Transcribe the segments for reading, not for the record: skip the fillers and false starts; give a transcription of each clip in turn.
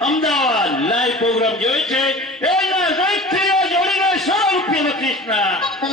Ahmedabad live programme જોઈ છે એના વ્યક્તિઓ જોડીને 100 રૂપિયા કૃષ્ણ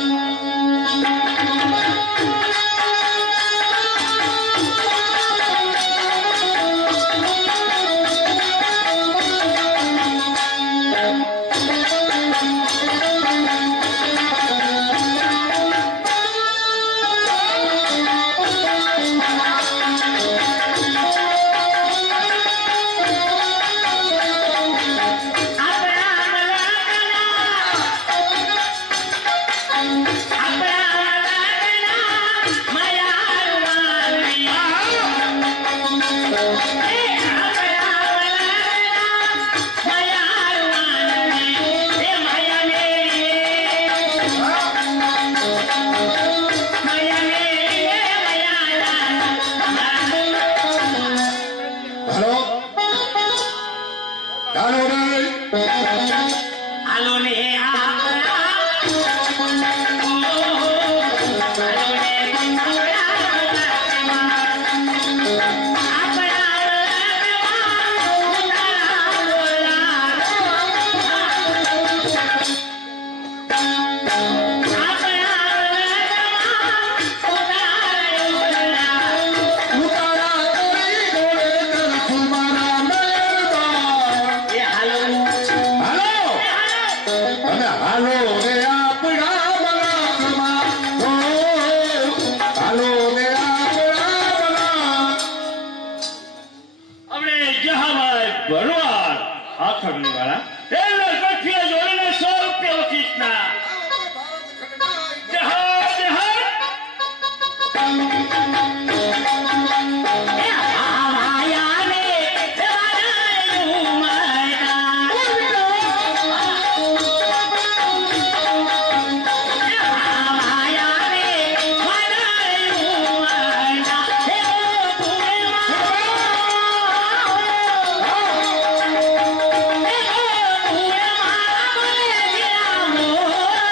Oh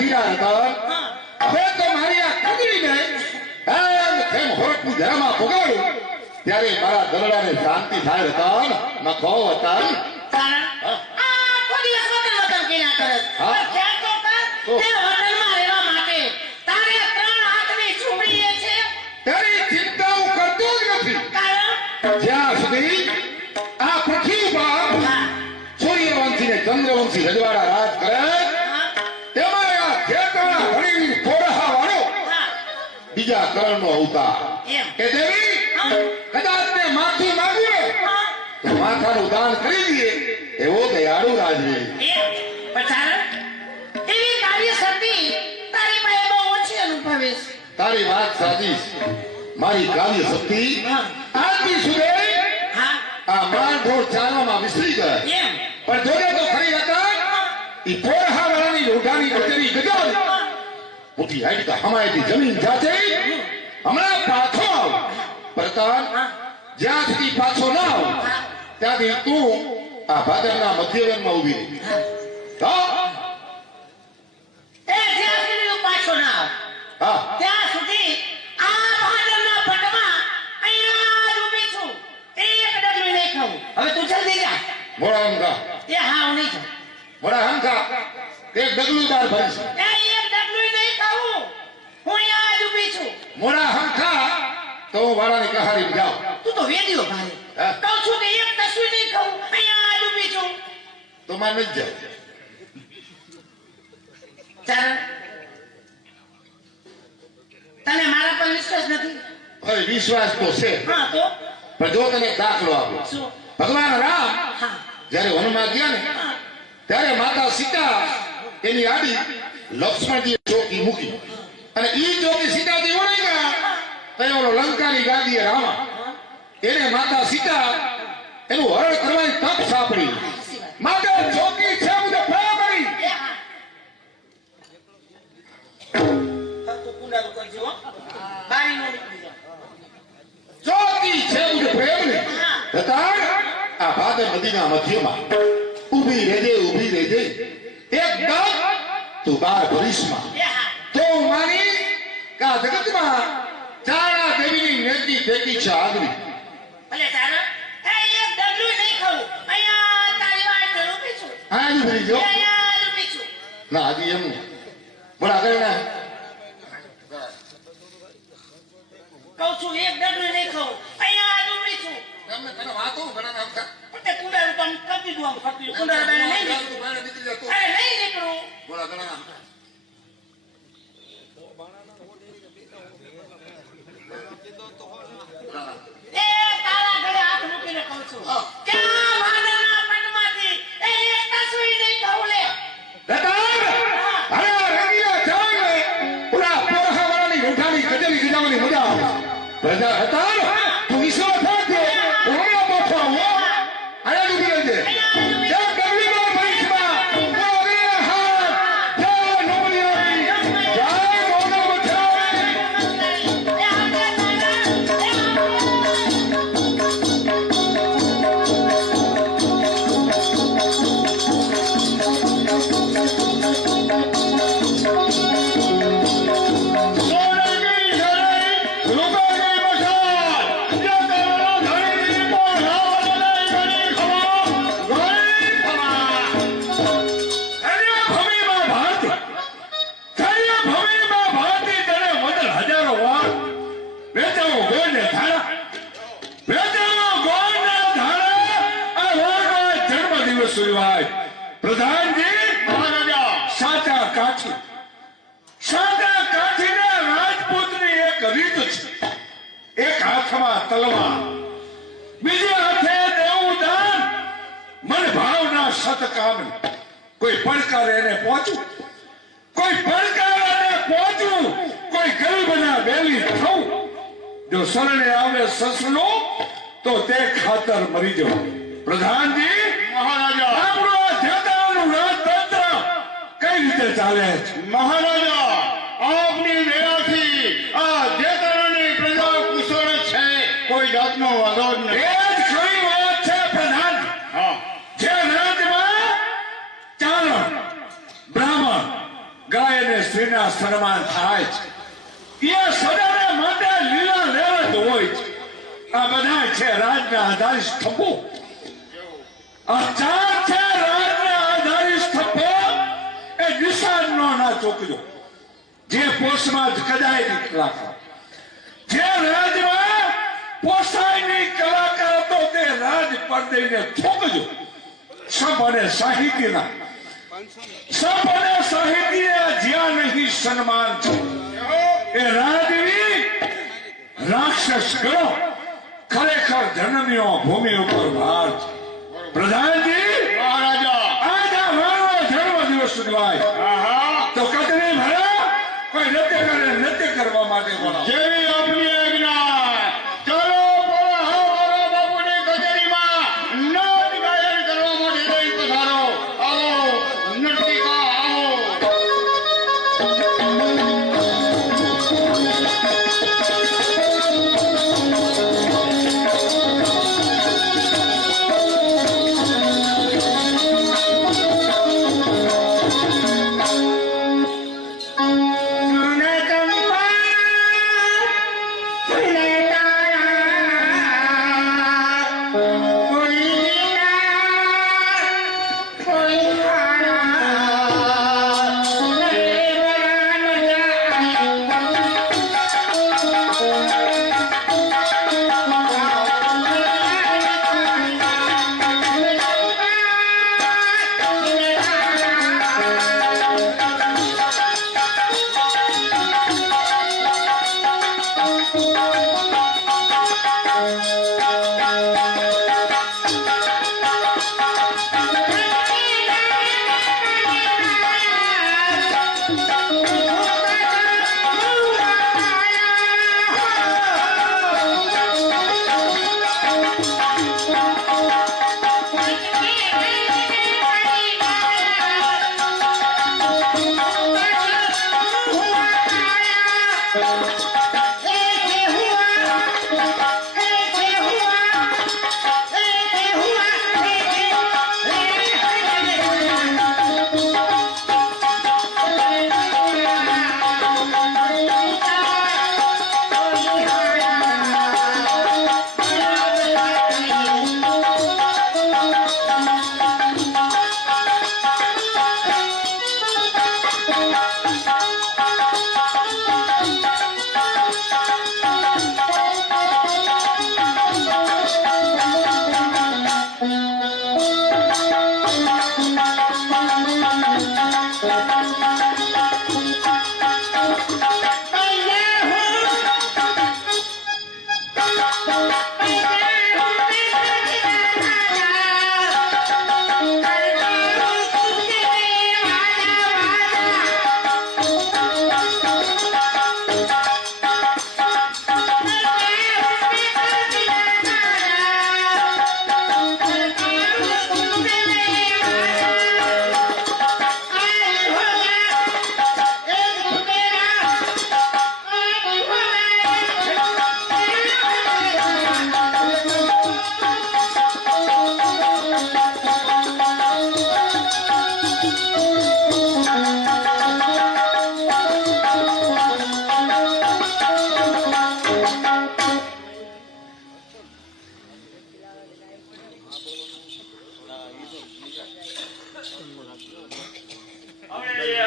ધીરા હતા હવે તો મારી આ કગડીને એમ હોરટની ધરામાં પોગાડું ત્યારે મારા દલડાને શાંતિ થાય હતા નખો હતા કારણ આ કોઈ દિવસ વતન કેના કરે હા. ક્યાં તો કર તે હોટલમાં રહેવા માટે તારે 3 હાથની ચૂંટણી લે છે તેની ચિંતા હું કરતો જ નથી કારણ જ્યાં સુધી આ પૃથ્વી પર હા સૂર્યવંશી ને ચંદ્રવંશી રજવાડા રાજ કરે તેમાં આ ખેતરના ધણી પોરહા વાળો હા બીજા કરણનો અવતાર એમ એ દેવી હા કદાચ ને માફી માંગીએ હા તો માથાનું દાન કરી દઈએ એવો દયાળુ રાજવી એમ પછાણ એવી કાર્ય શક્તિ તારી પાસે બહુ ઓછી અનુભવે છે તારી વાત સાચી છે. મારી કાવ્ય શક્તિ હા. આજથી સુધી હા આ માંડોળ ચાલવામાં વિસરી ગયા એમ પણ જોડે તો ખરી હતા ઈ પોરહા વાળાની રોઢાની કચેરી ગજાવી મોટી હાઈટ કા હમાયતી જમીન જાતે હમણાં પાછો આવ પ્રતાપ જ્યાં સુધી પાછો ના આવ ત્યાંથી તું આ ભાદરના મધ્યવનમાં ઉભી રહી હા એ જ્યાં સુધી હું પાછો ના આવ હા ત્યાં સુધી આ ભાદરના પટમાં અહીંયા જ ઊભી છું એક ડગલું નહીં ખાવું હવે તું જલ્દી જા મોડા હમકા એ હા હું નહીં જાઉં મોડા હમકા એક ડગલું બાર ભરીશ એ એક ડગલું નહીં ખાવું હું અહીંયા જ ઊભી છું મોડા હમકા તો હું વાળાની કહારી જાઉં તું તો વેડ્યો ભાઈ હા. કહું છું કે એક કશું નહીં ખાવું અહીંયા જ ઊભી છું તો માર નથી જાય ચાલ તને મારા પર વિશ્વાસ નથી હવે વિશ્વાસ તો છે હા તો પણ જો તને એક દાખલો આપો શું ભગવાન રામ હા જયારે વનમાં ગયા ને હા ત્યારે માતા સીતા એની આડી લક્ષ્મણજીએ ચોકી મૂકી અને ઈ ચોકી સીતાજી ઉડી ગયા તો ઓલો લંકાની ગાદીએ રામા એને માતા સીતા એનું હરણ કરવાની તક સાંપડી માતા ચોકી છે મુજબ ફળા કરી એ હા તું કુંડારું કરજો હો. બારી નો નીકળી જા ચોકી છે મુજબ પ્રેમની તથા આ ભાદર નદીના મધ્યમાં ઊભી રહેજે એક દમ તું બાર ભરીશમાં એ હા તો હું માની કે આ જગતમાં ચારા દેવીની નેતી દેખી છે આગવી ભલે ચાલ એ એક ડગલું નહીં ખાવું અહીંયા તારી વાત ઊભી છું આજ ભરી જો અહીંયા જ ઊભી છું ના આજી એમ નહીં બોલા આગળ ના કહું છું એક ડગલું નહીં ખાવું અહીંયા જ ઊભી છું તમને તને વાતો ઘણા નામ કા પણ તે કુંડારું તો આમ કરી દીધું આમ ફક્યું કુંડારા બેને નહીં નીકળું બહાર નીકળી જતો અરે નહીં નીકળું બોલા ઘણા નામ એ તારા ઘરે હાથ મૂકીને કહું છું કે આ વાદળના પટમાંથી એ એક તસવીર નહીં ખાવું લે દાદા અરે રંગીયા ચાલે પૂરા પોરહા વાળાની રોઠાની કચેરી ગજાવાની મજા આવે પ્રજા હતા તું ઈશ્વર થાકે ઓનો પોઠો હો આયા ડૂબી રહેજે જય કબલી બાર ભરીશમાં બોલે હા જય નોમલિયાની જય મોનો બચાવે સોનાની શરઈ રૂપાની મશાલ જગતનો ધણી પોરહા વાળાને ઘણી ખમા અરે ભૂમિમાં ભારતી ભૂમિમાં ભારતી તને વદર હજારો વાર વેચાવો ગોળને ધારા આ વાળો જન્મદિવસ ઉજવાય પ્રધાનજી મહારાજા સાચા કાઠીના રાજપૂતની એક રીત છે એક હાથમાં તલવાર બીજે હાથે દેવું દાન મન ભાવના સતકામ કોઈ પડકારે એને પહોંચવું કોઈ ગરીબના બેલી થવું જો શરણે આવે સસલો તો તે ખાતર મરી જવું પ્રધાનજી મહારાજા આપણું આ જેતાનું રાજતંત્ર કઈ રીતે ચાલે છે મહારાજા આપની દયાથી આ જેતાની પ્રજા કુશળ છે કોઈ જાતનો વાંધો જ નથી એ જ ખરી વાત છે પ્રધાન હા જે રાજમાં ચારણ બ્રાહ્મણ ગાય અને સ્ત્રીના સન્માન થાય છે એ સદાને માટે લીલા લેવત હોય છે આ બધા છે રાજના આધારિત સ્તંભો આ ચાર છે રાજના આધારિત સ્તંભો એ નિશાનનો ના ચોકજો જે પોષમાં કદાય નહીં કલાકાર જે રાજમાં પોસાય નહીં કલાકાર હતો તે રાજ પડદઈને થોકજો સબ અને સાહિત્યના સબ અને સાહિત્ય જ્યાં નહીં સન્માન છે એ રાજવી રાક્ષસ ગણો ખરેખર જન્મ્યો ભૂમિ ઉપર વાર છે પ્રધાનજી મહારાજા આજ આ મારો જન્મદિવસ ઉજવાય તો કદની ભરા કોઈ નૃત્ય કરે નૃત્ય કરવા માટે બોલો જેવી આપની આજ્ઞા ચલો મારા બાપુની કચેરીમાં નાચ ગાયન કરવા માટે જઈ પધારો આવો નર્તિકા આવો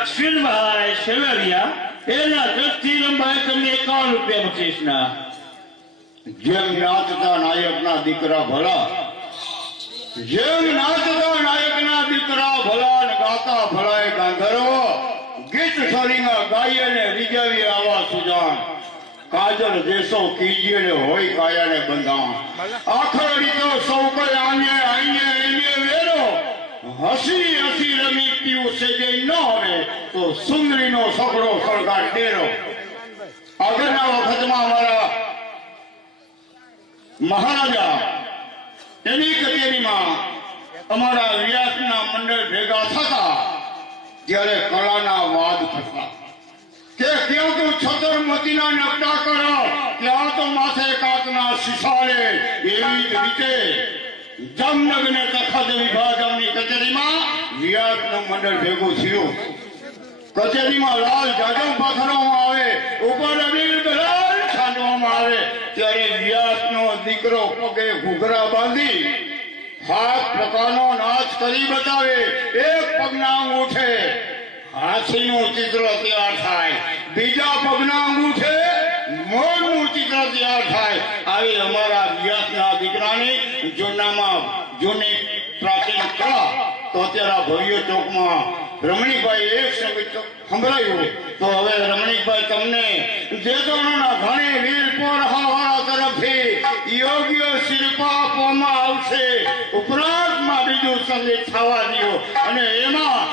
અશ્વિનભાઈ શેલરિયા એના દ્રષ્ટિ લંબાઈ તમને 51 રૂપિયા બક્ષીસના. જેમ નાચતા નાયકના દીકરા ભલા જેમ નાચતા નાયકના દીકરા ભલા ને ગાતા ભલાય ગાંધર્વો ગીત સોરીમાં ગાઈએ ને રીજાવી આવા સુજાન કાજલ દેશો કીજીએ ને હોય કાયાને બંધાણ આખરી તો સૌ કોઈ આઈને વેરો હસી હસી રમી પીવું સેજે ન આવે તો સુંદરીનો સગડો સળગાટ ડેરો. આગળના વખતમાં અમારા મહારાજા એની કચેરીમાં અમારા વ્યાસના મંડળ ભેગા થતા ત્યારે કલાના વાદ થતા કે ક્યાં તો છતરમતીના નકટા કરો ક્યાં તો માથે કાચના શિશાળે એવી જ રીતે જામનગરને તખત વિભાગની કચેરીમાં વ્યાસનું મંડળ ભેગું થયું. કચેરીમાં લાલ જાજમ પાથરવામાં આવે, ઉપર અનિલ દલાલ છાંટવામાં આવે, ત્યારે વ્યાસનો દીકરો પગે ઘૂઘરા બાંધી 7 પ્રકારનો નાચ કરી બતાવે. એક પગના અંગૂઠે હાથીનું ચિત્ર તૈયાર થાય, બીજા પગના અંગૂઠે મોરનું ચિત્ર તૈયાર થાય. આવી અમારા વ્યાસના દીકરાની જૂની પ્રાચીન કળા તો અત્યારે ભવ્ય ચોકમાં રમણીકભાઈ એક સંગીત સંભળાયું. તો હવે રમણીકભાઈ તમને જેતોના ઘણે વીર પોરહાવાળા તરફથી યોગ્ય શિલ્પ આપવામાં આવશે. ઉપરાંતમાં બીજું સંગીત થવા દો અને એમાં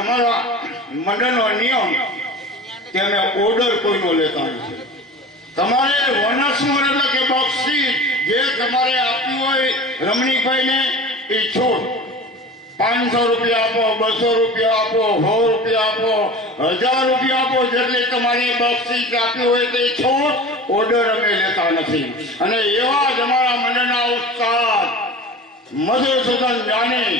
અમારા મંડળનો નિયમ કે અમે ઓર્ડર કોઈનો લેતા નથી. તમારે વનસ્મર એટલે કે બક્ષીસ જે તમારે આપ્યું હોય રમણીકભાઈને એ છોડ. 500 રૂપિયા આપો, 200 રૂપિયા આપો, 100 રૂપિયા આપો, 1000 રૂપિયા આપો, જેટલી તમારી બક્ષીસ આપ્યું હોય તે છોડ. ઓર્ડર અમે લેતા નથી. અને એવા જ અમારા મંડળના ઉસ્તાદ મધુસૂદન જાની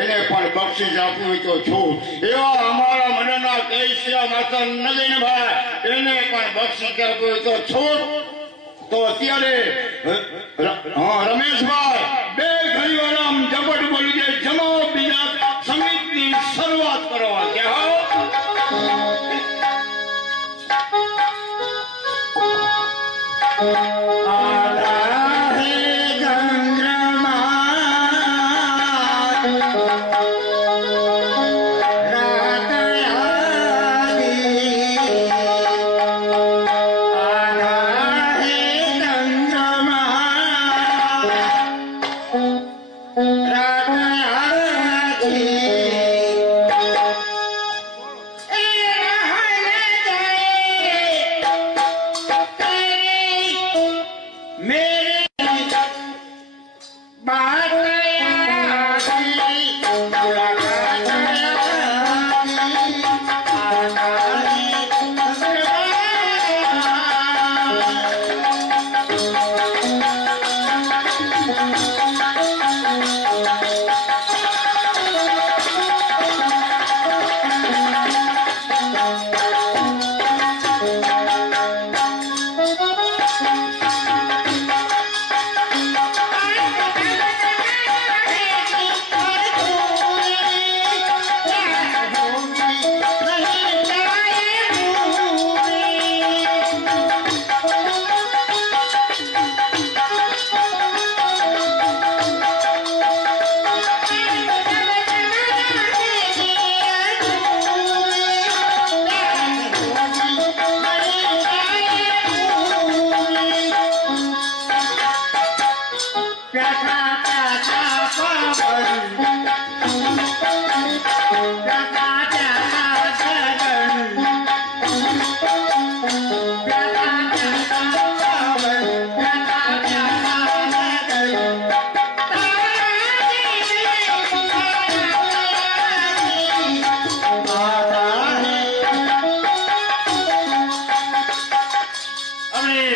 એને પણ બક્ષીસ આપ્યું હોય તો છોડ. એવા અમારા મંડળના કેશિયા માસ્ટર નગીનભાઈ એને પણ બક્ષીસ આપ્યું હોય તો છોડ. તો અત્યારે રમેશભાઈ બે ઘડી વાર આમ ઝપટ બોલી દે, જમાવો, બીજા સંગીતની શરૂઆત કરવા કહેવાઓ.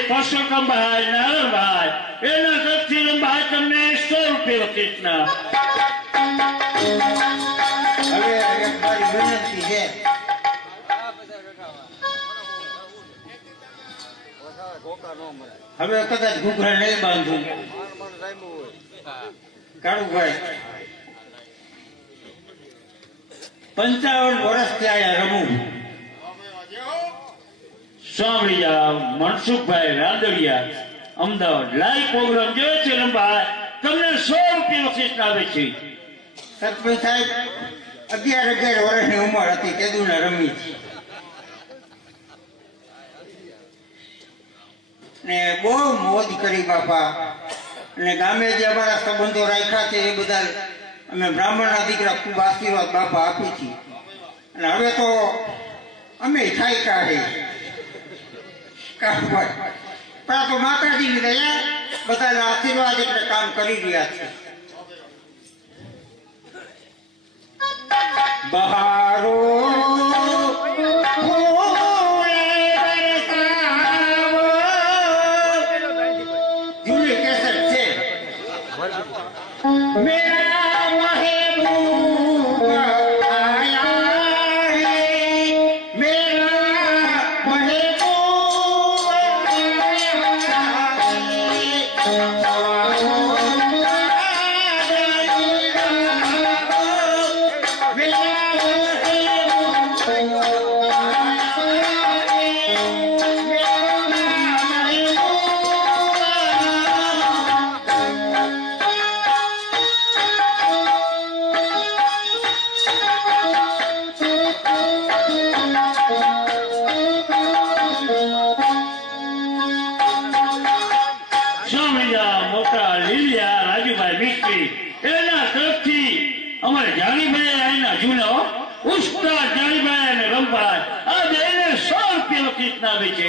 પરસોત્તમભાઈ, નારણભાઈ એના તરફથી લંબાઈ તમને 100 રૂપિયા બક્ષીસના. હવે એક મારી વિનંતી છે, હવે કદાચ ઘૂઘરા નહીં બાંધું. કાળુભાઈ 55 વર્ષથી આયા રમું. સાંભળી જાઓ, મનસુખભાઈ રાંદડિયા અમદાવાદ લાઈવ પ્રોગ્રામ જોયો છે લંબાઈ તમને 100 રૂપિયા બક્ષીસના આપે છે. સરપંચ સાહેબ 11 વર્ષની ઉંમર હતી તેદુના રમી ને બહુ મોજ કરી બાપા. અને ગામે જે અમારા સંબંધો રાખ્યા છે એ બધા અમે બ્રાહ્મણના દીકરા ખૂબ આશીર્વાદ બાપા આપી છે. અને હવે તો અમે થાય કાઢે પણ તો માતાજીની દયા બધાના આશીર્વાદ એટલે કામ કરી રહ્યા છે. બહારો જૂની કેસેટ છે. મેરા મહેબૂબ આયા હે બક્ષિસના આવે છે.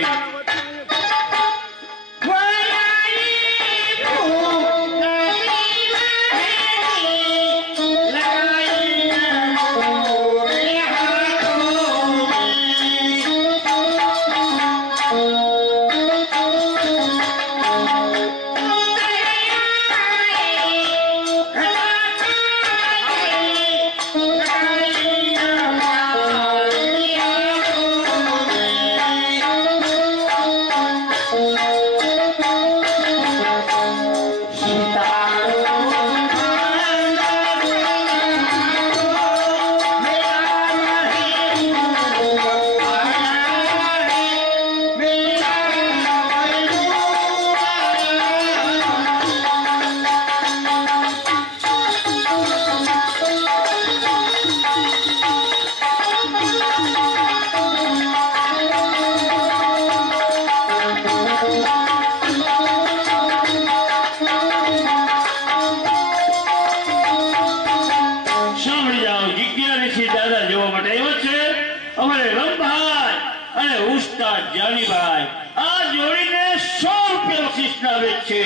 અમારે રમભાઈ અને ઉસ્તાદ જાનીભાઈ આ જોડીને 100 રૂપિયા બક્ષિસના આવે છે.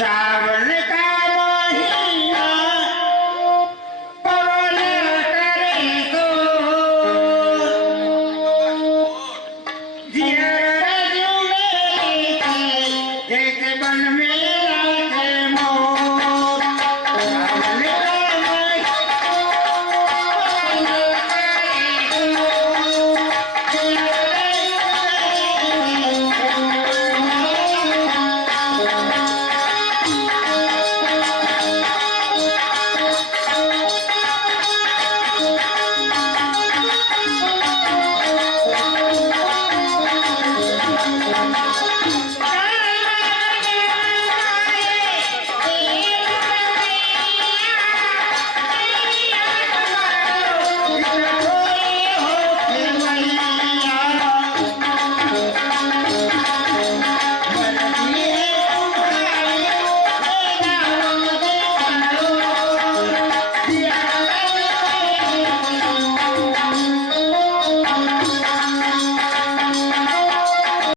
श्रावण का महीना पवन करे तो जियर जैसे बन में लागे मोर श्रावण का महीना